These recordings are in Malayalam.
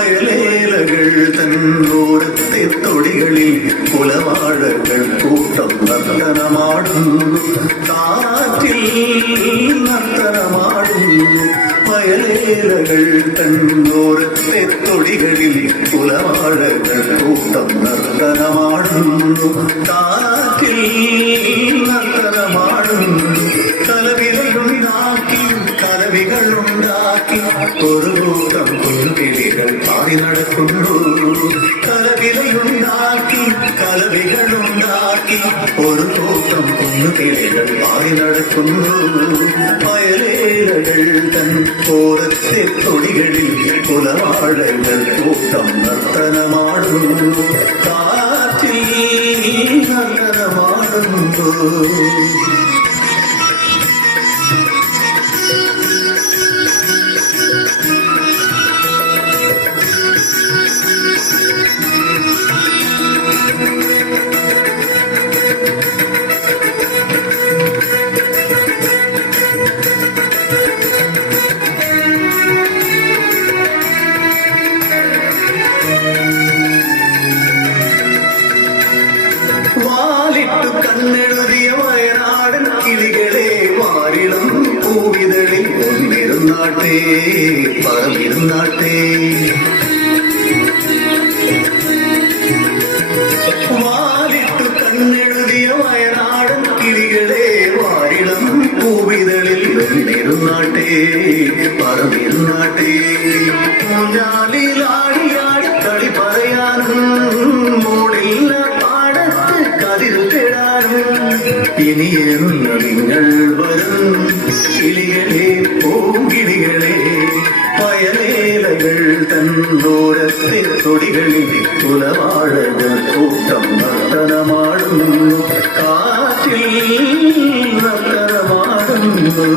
വയലേലകൾ തന്നോരത്തെ തൊടികളിൽ കുലവാഴകൾ കൂട്ടം നർത്തനമാടുന്നു, കാറ്റിൽ നർത്തനമാടുന്നു. വയലേലകൾ തന്നോരത്തെ തൊടികളിൽ കുലവാഴകൾ കൂട്ടം നർത്തനമാടുന്നു, കാറ്റിൽ നർത്തനമാടുന്നു. കലവികളുണ്ടാക്കി കലവികളുണ്ടാക്കി ഒരു കൂട്ടം കുഞ്ഞുകിളികൾ പാടി നടക്കുന്നു. കലവികളുണ്ടാക്കി കലവികളുണ്ടാക്കി ഒരു കൂട്ടം കുഞ്ഞുകിളികൾ പാടി നടക്കുന്നു. വയലേലകൾ തൻ ഓരത്തെ തൊടികളിൽ കുലവാഴകൾ കൂട്ടം നർത്തനമാടുന്നു, കാറ്റിൽ നർത്തനമാടുന്നു. വാലിട്ടു കണ്ണെഴുതിയ വയനാടൻ കിളികളെ വാരിളം പൂവിതളിൽ ഒന്നിരുന്നാട്ടെ പറന്നിരുന്നാട്ടെ. വാലിട്ടു കണ്ണെഴുതിയ വയനാടൻ കിളികളെ വാരിളം പൂവിതളിൽ ഒന്നിരുന്നാട്ടെ പറന്നിരുന്നാട്ടെ. ഊഞ്ഞാലിലാടിയാടി കളി പറയാനും മോളില്ല ഇനിയും നിങ്ങൾ വരും കിളികളെ പൂങ്കിളികളെ. വയലേലകൾ തന്നോരത്തെ തൊടികളിൽ കുലവാഴകൾ കൂട്ടം നർത്തനമാടുന്നു, കാറ്റിൽ നർത്തനമാടുന്നു.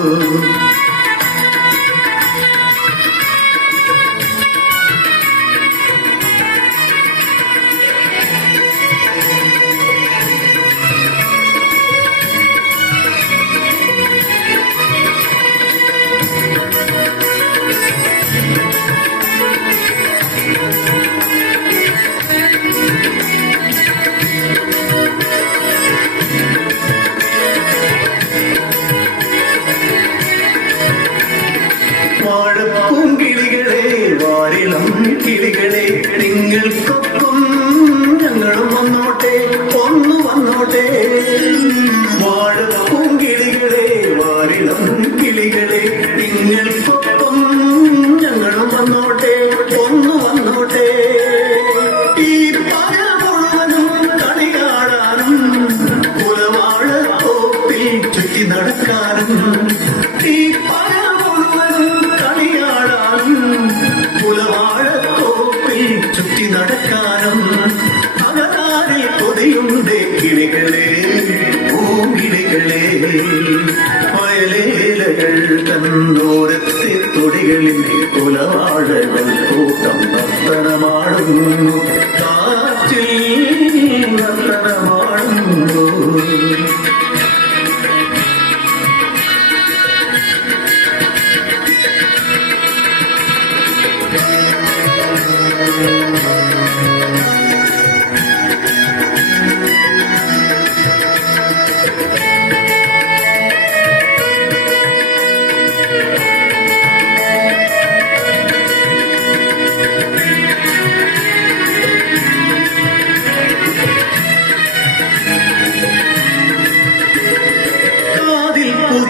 വാഴപ്പൂങ്കിളികളെ വാരിളം കിളികളെ നിങ്ങൾക്കൊപ്പം ഞങ്ങളും വന്നോട്ടെ ഒന്നു വന്നോട്ടെ. വാഴപ്പൂങ്കിളികളെ വാരിളം കിളികളെ നിങ്ങൾക്കൊപ്പം ഞങ്ങളും വന്നോട്ടെ ഒന്നു വന്നോട്ടെ. ഈ പല മുഴുവനും കളി കാണാനും കുലവാഴ തോപ്പിൽ ചുറ്റി നടക്കാനും. ഈ പല കുലവാഴത്തോപ്പിൽ ചുറ്റി നടക്കാനും അകതാരിൽ കൊതിയുണ്ട് കിളികളെ പൂങ്കിളികളെ. വയലേലകൾ തന്നോരത്തെ തൊടികളിൽ കുലവാഴകൾ കൂട്ടം നർത്തനമാടുന്നു, കാറ്റിൽ നർത്തനമാടുന്നു.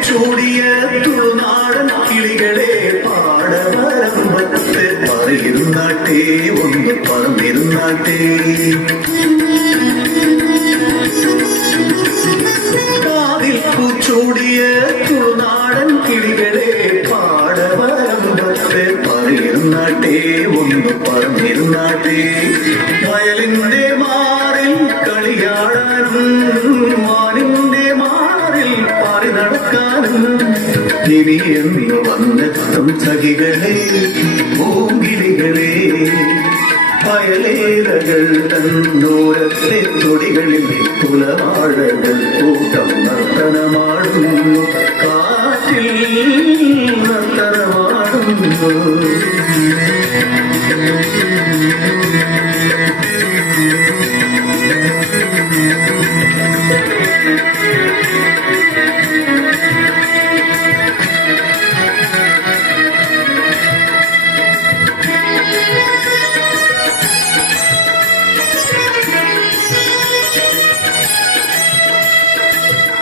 ചൂടിയ തുളുനാടൻ കിളികളെ പാടവരമ്പത്ത് പറയിരുന്നാട്ടെ ഒന്ന് പറന്നിരുന്നാട്ടെ. കാതിൽ പൂച്ചൂടിയ തുളുനാടൻ കിളികളെ പാടവരമ്പത്ത് പറയിരുന്നാട്ടെ ഒന്ന് പറന്നിരുന്നാട്ടെ. വയലിന്റെ മാറിൽ കളിയാടാനും മാനിന്റെ മാറിൽ പാടി നടക്കാനും ഇനി എന്ന് വന്നെത്തും സഖികളെ പൂങ്കിളികളെ. വയലേലകൾ തന്നോരത്തെ തൊടികളിൽ കുലവാഴകൾ കൂട്ടം നർത്തനമാടുന്നു, കാറ്റിൽ നർത്തനമാടുന്നു.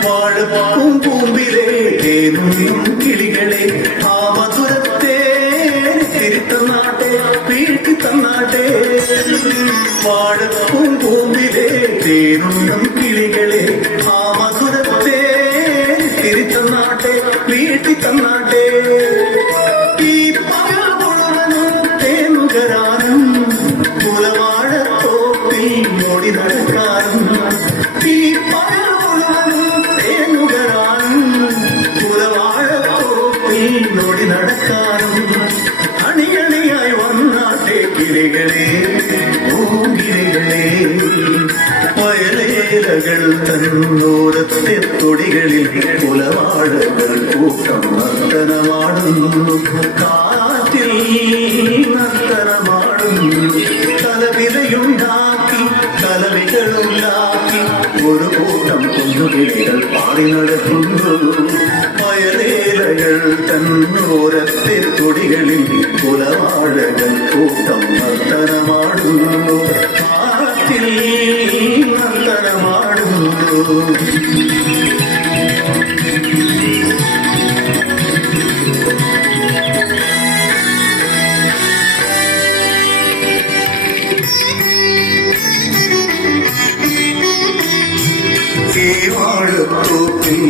വാഴപ്പാവും പൂമ്പിലെ തേനും കിളികളെ ആ മധുരത്തെ തിരുത്തന്നാട്ടെ വീട്ടി തന്നാട്ടെ. വാഴപ്പൂം പൂമ്പിലെ തേനും കിളികളെ ആ മധുരത്തെ തിരുത്തന്നാട്ടെ വീട്ടി തന്നാട്ടെ. ഈ പകൽ മുഴുവനും തേനുകരാനും കുലവാഴത്തോട്ടിൽ ഓടി നടക്കാനും. ഈ പകൽ ോടി നടക്കാനും അണിയണിയായി വന്നാട്ടെ കിളികളെ പൂങ്കിളികളെ. വയലേലകൾ തന്നോരത്തെ തൊടികളിൽ കുലവാഴകൾ കൂട്ടം നർത്തനമാടുന്നു. കാറ്റിൽ നർത്തനമാടുന്നു. കലവിലയുണ്ടാക്കി കലവികളുണ്ടാക്കി ഒരു കൂട്ടം കുഞ്ഞുകിളികൾ പാടി നടക്കുന്നു. വയലേലകൾ തന്നോരത്തെ തൊടികളിൽ കുലവാഴകൾ കൂട്ടം നർത്തനമാടുന്നു. കാറ്റിൽ നർത്തനമാടുന്നു. വാഴത്തോപ്പിൽ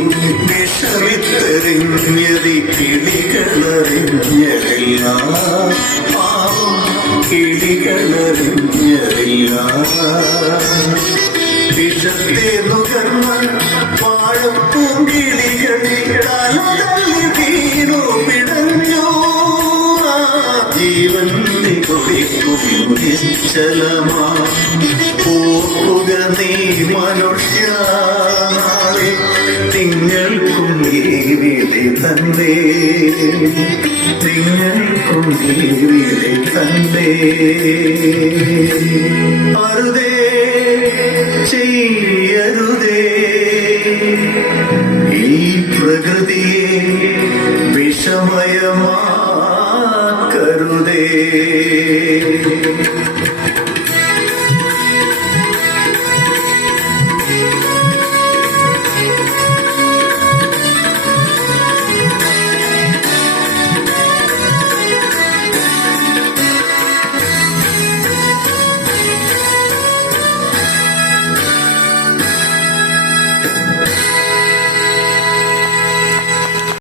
വിഷമിത്തെറിഞ്ഞതി കിളികളറിഞ്ഞതില്ല. പാവം കിളികളറിഞ്ഞതില്ല. വിഷത്തെ നുകർന്ന വാഴപ്പൂങ്കിളികളിൽ വീണു പിടഞ്ഞു. ജീവന്റെ കൊടിക്കുടിച്ചലമാ പോവുക നീ മനുഷ്യ. നിങ്ങൾക്കും ഈ വിധി തന്നെ. നിങ്ങൾക്കും ഈ വിധി തന്നെ. അരുതേ ചെയ്യരുതേ ഈ പ്രകൃതിയെ വിഷമയമാക്കരുതേ.